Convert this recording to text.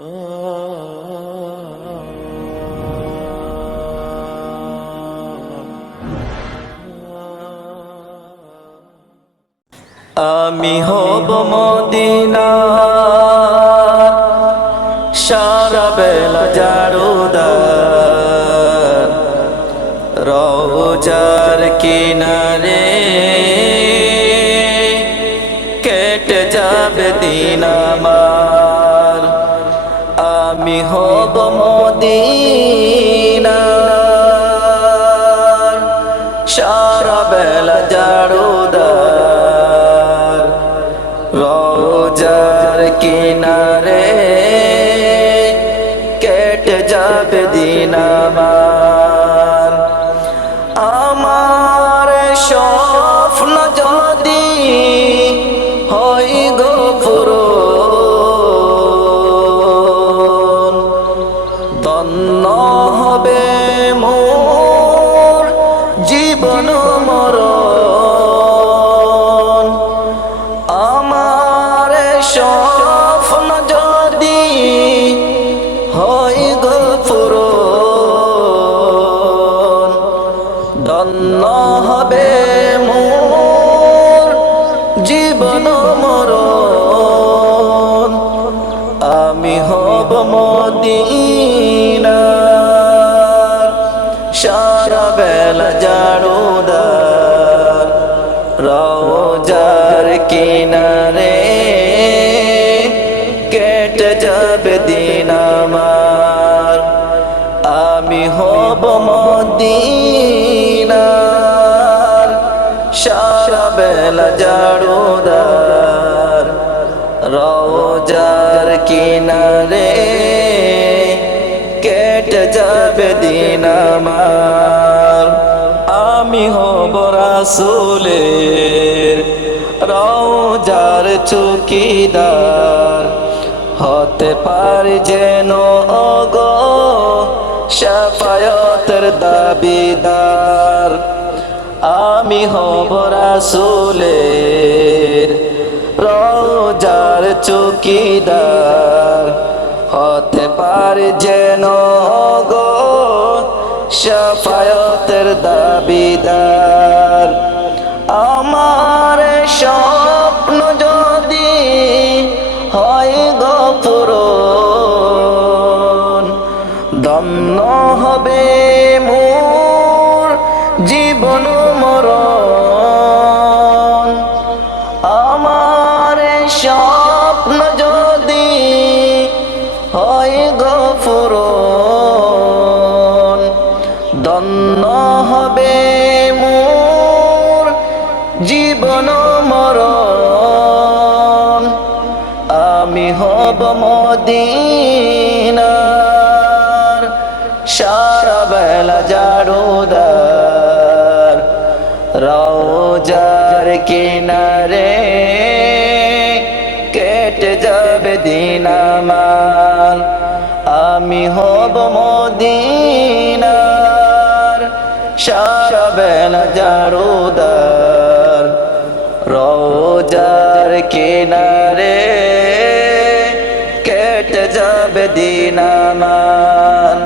আমি হব মদিনার সারা বেলা জারুদার, রওজার কিনারে কেটে যাবে দিন আমার। আমি হব মদিনার সারা বেলা জারুদার, রওজার কিনারে কেটে যাবে দিন আমার। আমার স্বপ্ন যদি হয় গো পূরণ, ধন্য হবে মোর জীবন মরণ। আমার স্বপ্ন যদি হয় গো পূরণ, ধন্য হবে মোর জীবন মরণ। আমি হব মদিনার সারা বেলা জারুদার, রওজার কিনারে কেটে যাবে দিন আমার। আমি হব মদিনার সারা বেলা জারুদার, রওজার কিনারে কেটে যাবে দিন আমার। আমি হব রাসূলের রওজার চৌকিদার, হতে পারি যেন ওগো শাফায়াতের দাবিদার। আমি হব রাসূলের রওজার চৌকিদার, হতে পারি যেন ওগো শাফায়াতের দাবিদার। আমার স্বপ্ন যদি হয় গো পূরণ, ধন্য হবে মোর জীবন মরণ। আমার স্বপ্ন যদি হয় গো পূরণ, ধন্য হবে মোর জীবন মরণ। আমি হব মদিনার সারা বেলা জারুদার, রওজার কিনারে কেটে যাবে দিন আমার। আমি হব মদিনার সারা বেলা জারুদার, রওজার কিনারে কেটে যাবে দিন আমার।